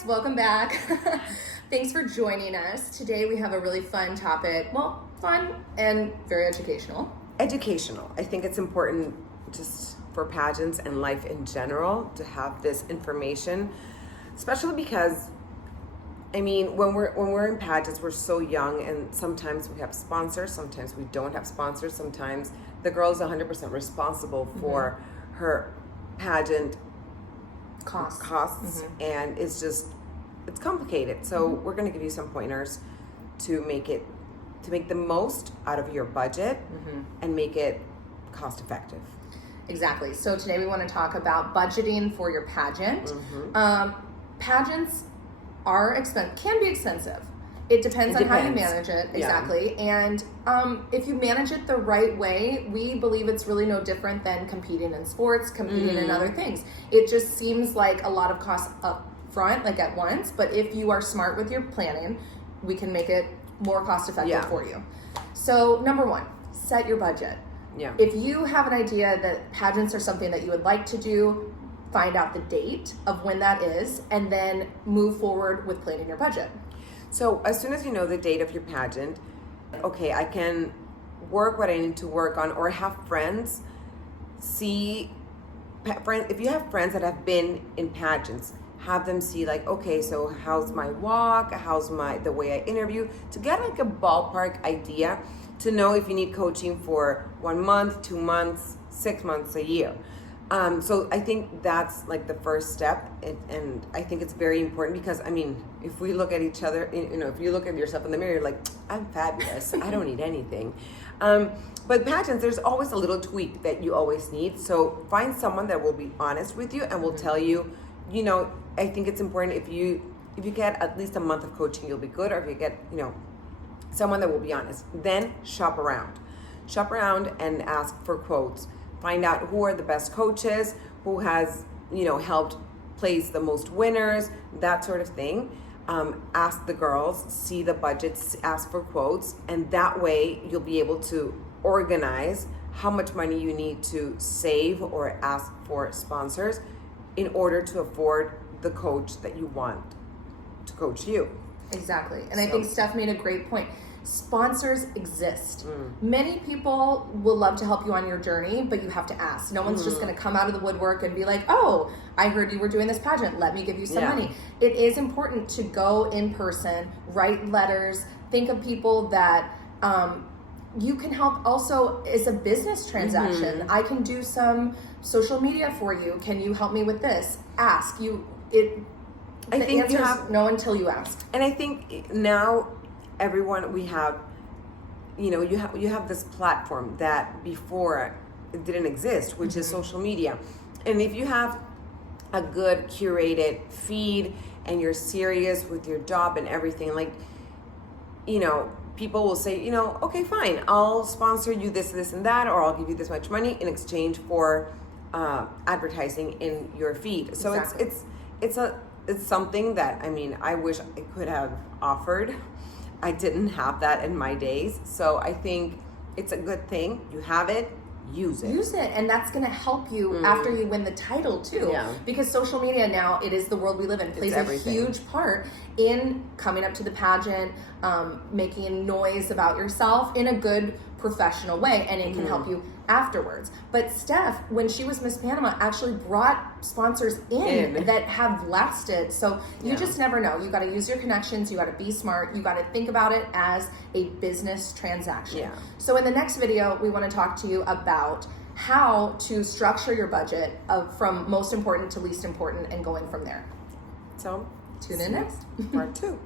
guys, welcome back. Thanks for joining us. Today we have a really fun topic. Well, fun and very educational. Educational. I think it's important just for pageants and life in general to have this information, especially because I mean, when we're in pageants, we're so young, and sometimes we have sponsors, sometimes we don't have sponsors, sometimes the girl is 100% responsible for her pageant costs, and it's complicated. So we're going to give you some pointers to make the most out of your budget and make it cost effective. Exactly. So today we want to talk about budgeting for your pageant. Pageants can be expensive. It depends on how you manage it. Exactly. Yeah. And if you manage it the right way, we believe it's really no different than competing in sports, competing in other things. It just seems like a lot of costs up front, like at once, but if you are smart with your planning, we can make it more cost effective for you. So number one, set your budget. Yeah. If you have an idea that pageants are something that you would like to do, find out the date of when that is, and then move forward with planning your budget. So as soon as you know the date of your pageant, okay, I can work what I need to work on, or have friends if you have friends that have been in pageants, have them see like, okay, so how's my walk, how's the way I interview, to get like a ballpark idea, to know if you need coaching for 1 month, 2 months, 6 months, a year. So I think that's like the first step, and I think it's very important because, I mean, if we look at each other, if you look at yourself in the mirror, you're like, I'm fabulous, I don't need anything. But pageants, there's always a little tweak that you always need. So find someone that will be honest with you and will tell you, I think it's important if you get at least a month of coaching, you'll be good. Or if you get, someone that will be honest, then shop around and ask for quotes. Find out who are the best coaches, who has, helped place the most winners, that sort of thing. Ask the girls, see the budgets, ask for quotes, and that way you'll be able to organize how much money you need to save or ask for sponsors in order to afford the coach that you want to coach you. Exactly. And I think Steph made a great point. Sponsors exist. Many people will love to help you on your journey, but you have to ask. No one's just going to come out of the woodwork and be like, oh, I heard you were doing this pageant, let me give you some money. It is important to go in person, write letters, think of people that you can help. Also, it's a business transaction. I can do some social media for you. Can you help me with this? Ask. The answer is no until you ask. And I think now everyone, we have, you have this platform that before it didn't exist, which is social media. And if you have a good curated feed and you're serious with your job and everything, like, people will say, okay, fine, I'll sponsor you this, and that, or I'll give you this much money in exchange for advertising in your feed. So it's something that, I wish I could have offered. I didn't have that in my days. So I think it's a good thing. You have it, use it. Use it. And that's going to help you after you win the title too. Yeah. Because social media now, it is the world we live in, plays a huge part in coming up to the pageant, making noise about yourself in a good professional way, and it can help you afterwards. But Steph, when she was Miss Panama, actually brought sponsors in that have lasted. So you just never know. You got to use your connections. You got to be smart. You got to think about it as a business transaction. Yeah. So in the next video, we want to talk to you about how to structure your budget from most important to least important and going from there. So tune in next. Part 2.